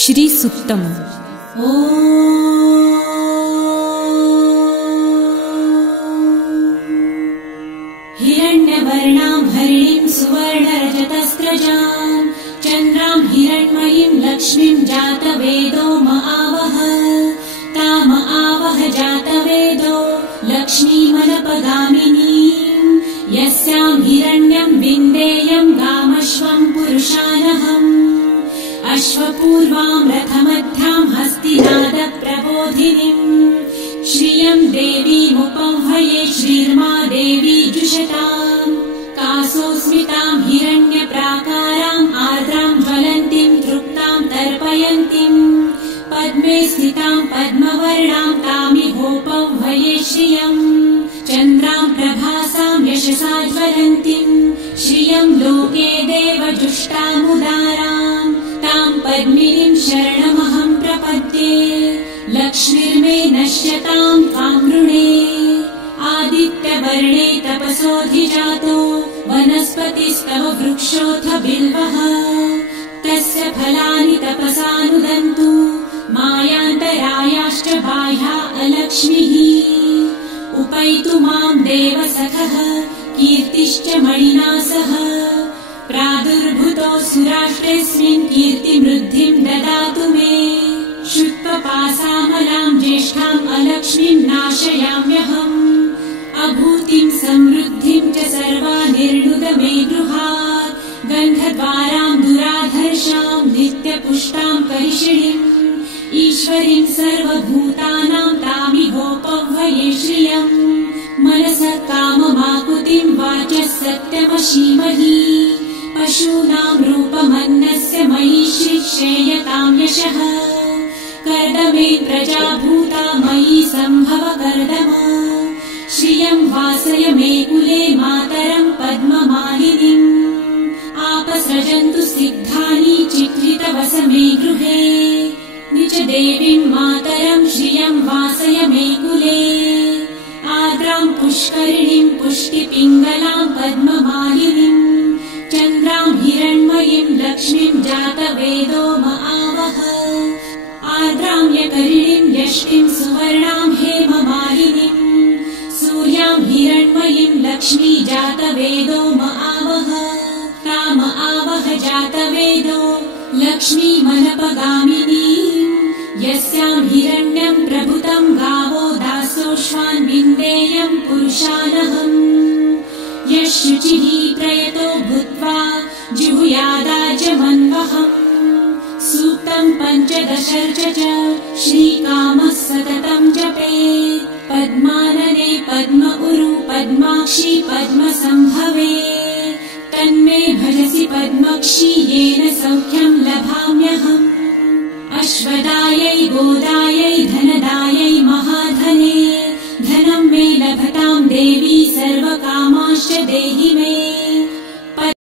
श्रीसूक्तम्। हिरण्यवर्णां हरिणीं सुवर्णरजतस्रजां चन्द्रां हिरण्मयीं लक्ष्मीं जातवेदो महावः ताम आवह जातवेदो लक्ष्मीमनपगामिनीं यस्यां हिरण्यं विन्देयं गामश्वं पुरुषानहम् अश्वपूर्वां रथमध्यां हस्तिनादप्रबोधिनीं श्रियं देवीमुपह्वये श्रीर्मा देवी जुषतां कासोस्मितां हिरण्यप्राकारां आर्द्रां ज्वलन्तीं तृप्तां तर्पयन्तीं पद्मे स्थितां पद्मवर्णां तामिहोपह्वये श्रियं चन्द्रां प्रभासां यशसा ज्वलन्तीं श्रियं लोके देवजुष्टामुदारां तां पद्मिनीं शरणमहं प्रपद्ये लक्ष्मीर्मे नश्यतां त्वां वृणे आदित्यवर्णे तपसोऽधिजातो वनस्पतिस्तव वृक्षोऽथ बिल्वः तस्य फलानि तपसानुदन्तु मायान्तरायाश्च बाह्या अलक्ष्मीः उपैतु मां देवसखः कीर्तिश्च मणिना सह प्रादुर्भूतोऽसुराष्ट्रेऽस्मिन् कीर्तिमृद्धिं ददातु मे शुत्वपासामलां ज्येष्ठाम् अलक्ष्मीं नाशयाम्यहम् अभूतिं समृद्धिं च सर्वानिर्णुद मे गृहात् गन्धद्वारां दुराधर्षां नित्यपुष्टां करिषिणीम् ईश्वरीं सर्वभूतानां तामिहोपह्वये श्रियम् मनसः काममाकुतिं वाचः सत्यमशीमहि पशूनां रूपमन्नस्य मयि श्रेयतां यशः कर्दमे प्रजाभूता मयि सम्भव कर्दम श्रियं वासय मे कुले मातरं पद्ममालिनीम् आपसृजन्तु सिद्धानि चित्रितवस मे गृहे निज देवीं मातरं श्रियं वासय मे कुले आर्द्रां पुष्करिणीं पुष्टिपिङ्गलां पद्ममालिनीं चन्द्रां हिरण्मयीं लक्ष्मीं जातवेदो महावः आर्द्रां यकरिणीं यष्टिं सुवर्णां हेममालिनीं सूर्यां हिरण्मयीं लक्ष्मी जातवेदो महावः ताम आवह जातवेदो लक्ष्मीमनपगामिनीं यस्यां हिरण्यं प्रभुतं गावो दासोऽश्वान् विन्देयं पुरुषानहम् यः शुचिः प्रयतो भूत्वा जिहुयादाजमन्वहम् सूक्तं पञ्चदशर्च च श्रीकामः सततं जपेत् पद्मानने पद्म उरु पद्माक्षी पद्मसम्भवे तन्मे भजसि पद्मक्षी येन सौख्यं लभाम्यहम् अश्वदायै गोदायै धनदा